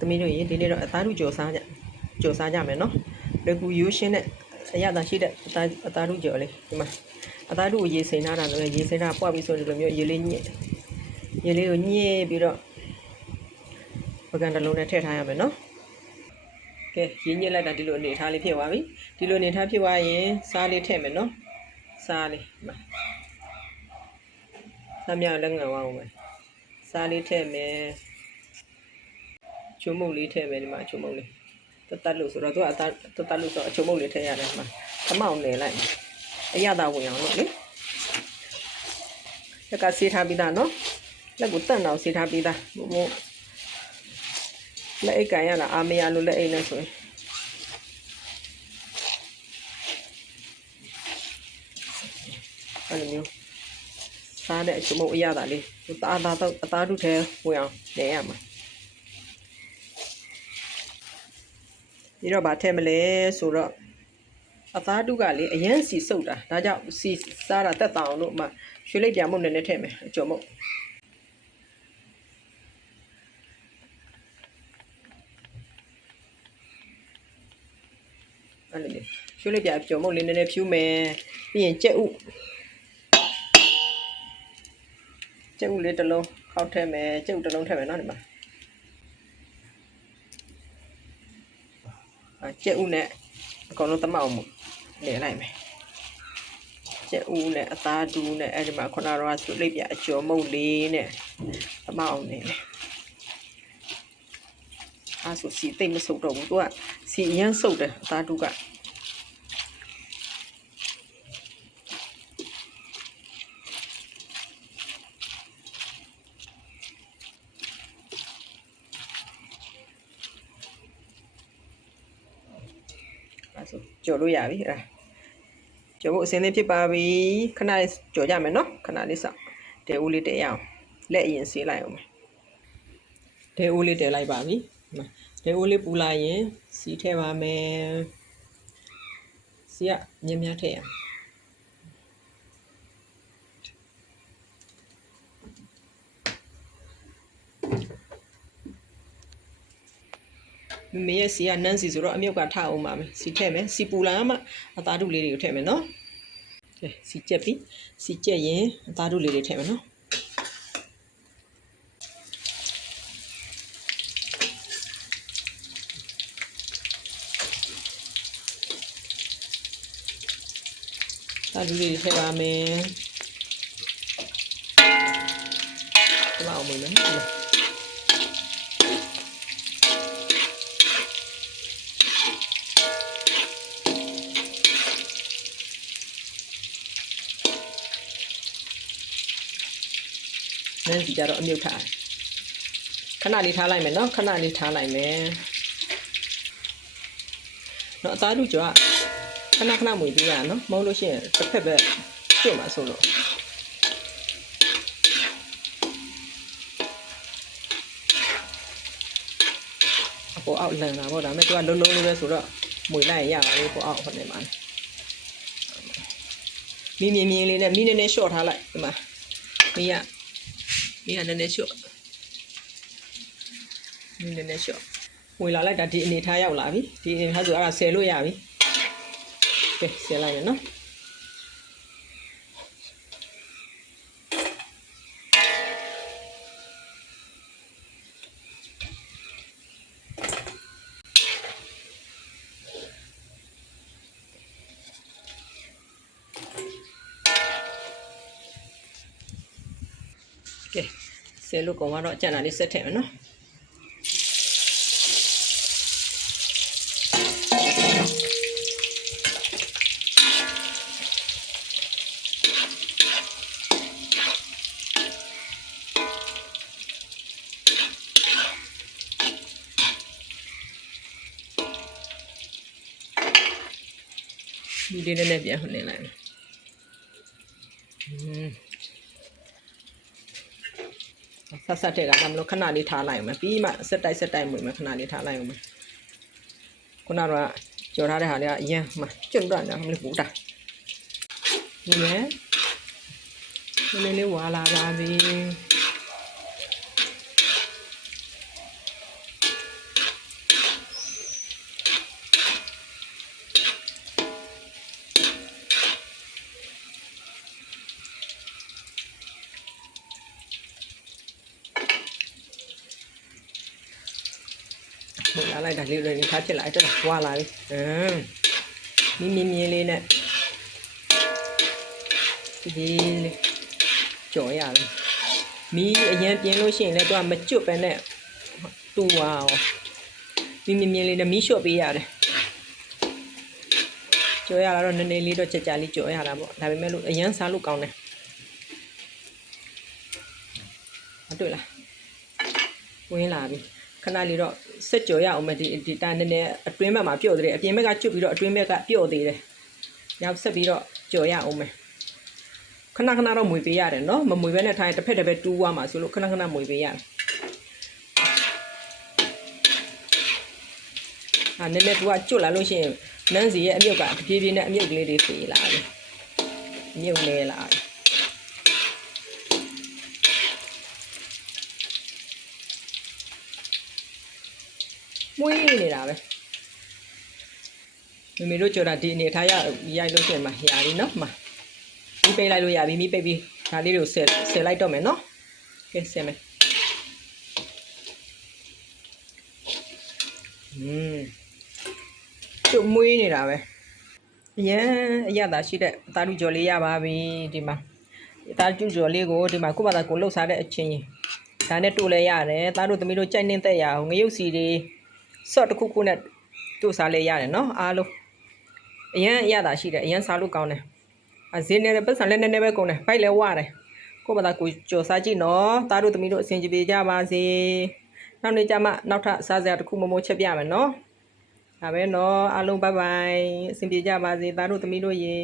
သမီးတို့ရေဒီနေ့တော့အသားတို့ကြော်စားကြမယ်နော်လေကူရိုးရှင်းတဲ့အရသာရှိတဲ့အသားတို့ကြော်လေးဒီမှာအသားတို့ရေစိမ်းထားတာလည်းရေစိမ်းထားပွားပြီးဆိုဒီလိုမျိုးရေလေးကိုညှစ်ပြီးတော့ပကံတစ်လုံးနဲ့ထည့်ထားရမယ်နော်ကဲရင်းညှစ်လိုက်တာဒီလိုအနေထားလေးဖြစ်သွားပြီဒီလိုအနေထားဖြစ်သွားရင်စားလေးထည့်မယ်နော်စားလေးဒီမှာစားမြောက်လက်ငံဝအောင်မယ်စားလေးထည့်မယ်ချုံမုတ်လေးထည့်မယ်ဒီမှာချုံမုတ်လေးတတ်လို့ဆိုတော့သူကအသားတတ်လို့ဆိုတော့ချုံမုတ်လေးထည့်ရတယ်ဒီမှာခမောက်နယ်လိုက်အရသာဝင်အောင်လို့လေလက်ကဆေးထားပြီးသားနော်လက်ကိုတန့်အောင်ဆေးထားပြီးသားမို့လက်အိတ်ကန်ရတာအာမရလို့လက်အိတ်နဲ့ဆိုရင်အဲ့လိုမျိုးစားတဲ့အချုံမုတ်အရသာလေးအသားတို့ထဲဝင်အောင်နေရမှာဒီတော့ဗာထည့်မလဲဆိုတော့အသားတုကလေအရင်စီစုပ်တာဒါကြောင့်စီစားတာတက်တောင်လို့မှရွှေလိပ်ပြာမုတ်နဲ့ထည့်မယ်အကျော်မုတ်အဲ့လိုရွှေလိပ်ပြာကျော်မုတ်လေးနည်းနည်းဖြူးမယ်ပြီးရင်ကြက်ဥလေးတစ်လုံးခောက်ထည့်မယ်ကြက်ဥတစ်လုံးထည့်မယ်နော်ဒီမှာကြက်ဥနဲ့အကောင်လုံးတမောက်မှုနေလိုက်မယ်ကြက်ဥနဲ့အသားတူးနဲ့အဲ့ဒီမှာခုနကတော့ဆိုလိပ်ပြအကျော်မုတ်လေးနဲ့တမောက်နေတယ်အားဆိုစီတိတ်မစုပ်တော့ဘူးသူကစီအရင်စုပ်တယ်အသားတူးကကြော်လို့ရပြီအဲ့ဒါကြော်ဖို့အစင်းလေးဖြစ်ပါပြီခဏလေးကြော်ကြမယ်နော်ခဏလေးစောင့်တဲဦးလေးတဲရအောင်လက်အရင်ဆေးလိုက်အောင်တဲဦးလေးတဲလိုက်ပါပြီတဲဦးလေးပူလာရင်စီထည့်ပါမယ်စီကမြင်းများထည့်ရမမေရဲ့စီကနန်းစီဆိုတော့အမြုပ်ကထအောင်ပါမယ်စီထည့်မယ်စီပူလာမှအသားတို့လေးတွေကိုထည့်မယ်နော်ကဲစီကြက်ပြီစီကြက်ရင်အသားတို့လေးတွေထည့်မယ်နော်အသားတို့လေးတွေထည့်ပါမယ်ဒီမှာအောင်မယ်နော်နန်းစီကြတော့အမြုပ်ထားခဏလေးထားလိုက်မယ်နော်ခဏလေးထားလိုက်မယ်နော်အသားတို့ကြောခဏမွေပေးရနော်မဟုတ်လို့ရှိရင်တစ်ဖက်ပဲကျွတ်မှာဆိုလို့အပေါ်အောက်လန်တာပေါ့ဒါပေမဲ့သူကလုံးလေးပဲဆိုတော့မွေလိုက်ရပါလေပေါ်အောက်ဟိုနေမှာမြင်းလေးနဲ့မီးနည်းနည်းလျှော့ထားလိုက်ဒီမှာမီးကနည်းနည်းလျှော့ဝင်လာလိုက်တာဒီအနေထားရောက်လာပြီဒီအနေထားဆိုအဲ့ဒါဆယ်လို့ရပြီကဲဆယ်လိုက်မယ်နော်ကဲဆယ်လို့ကုန်တော့ကြံတာလေးဆက်ထည့်မယ်နော်ဒီလေးနဲ့ပြန်နေလိုက်ဆက်တဲ့ကလည်းမလို့ခဏလေးထားလိုက်အောင်မယ်ပြီးမှဆက်တိုက်မွေမယ်ခဏလေးထားလိုက်အောင်မယ်ခုနကတော့ကြော်ထားတဲ့ဟာလေးကအရင်မှကျွတ်တော့ညာမလို့ပူတာဒီမဲ့နည်းနည်းလေးဝါလာပါပြီ လာလိုက်တာလေးတွေခါဖြစ်လာအဲ့တော့ဝါလာပြီမြင်းလေးနဲ့ဒီလေးကြော်ရတယ်မီးအရင်ပြင်းလို့ရှိရင်လည်းသူကမကျွတ်ပဲနဲ့တူပါအောင်မြင်းလေးနဲ့မီးလျှော့ပေးရတယ်ကြော်ရတာတော့နည်းနည်းလေးတော့ကြာလေးကြော်ရတာပေါ့ဒါပေမဲ့လို့အရင်စားလို့ကောင်းတယ်ဟုတ်တယ်လားဝင်လာပြီခဏလေးတော့စက်ကြော်ရအောင်မဒီတာနည်းနည်းအတွင်းဘက်မှာပြုတ်သေးတယ်အပြင်ဘက်ကကျွတ်ပြီးတော့အတွင်းဘက်ကပြုတ်သေးတယ်နောက်ဆက်ပြီးတော့ကြော်ရအောင်မယ်ခဏတော့မွေပေးရတယ်နော်မမွေဘဲနဲ့ထိုင်တစ်ဖက်တူးသွားမှာဆိုလို့ခဏမွေပေးရတယ်နည်းနည်းသူကကျွတ်လာလို့ရှိရင်နန်းစီရဲ့အမြုပ်ကတပြေးပြေးနဲ့အမြုပ်ကလေးတွေသေးလာတယ်အမြုပ်လဲလာတယ်မွေးနေတာပဲမေတို့ကြော်တာဒီအနေထားရိုက်လို့ရှိရင်မှရာလीနော်မှမီးပိတ်လိုက်လို့ရပြီမီးပိတ်ပြီးဒါလေးတွေကိုဆယ်လိုက်တော့မယ်နော်ကဲဆယ်မယ်ကျုပ်မွေးနေတာပဲအရသာရှိတဲ့အသားလူကြော်လေးရပါပြီဒီမှာအသားလူကြော်လေးကိုဒီမှာကိုယ့်ဘာသာကိုလှုပ်စားတဲ့အချင်းဒါနဲ့တို့လဲရတယ်သားတို့သမီးတို့ကြိုက်နှင်းသက်ရအောင်ငရုတ်စီတွေဆော့တစ်ခုနဲ့တို့စားလဲရတယ်နော်အားလုံးအရသာရှိတယ်အရင်စားလို့ကောင်းတယ်ဈေးနဲ့ပတ်စံလည်းနည်းနည်းပဲကုန်တယ်ဖိုက်လဲဝရတယ်ကိုယ့်ဘာသာကိုကြော်စားကြည့်နော်သားတို့သမီးတို့အဆင်ပြေကြပါစေနောက်နေ့ကျမှနောက်ထပ်စားစရာတစ်ခုမိုးချက်ပြမယ်နော်ဒါပဲနော်အားလုံးဘိုင်ဘိုင်အဆင်ပြေကြပါစေသားတို့သမီးတို့ရေ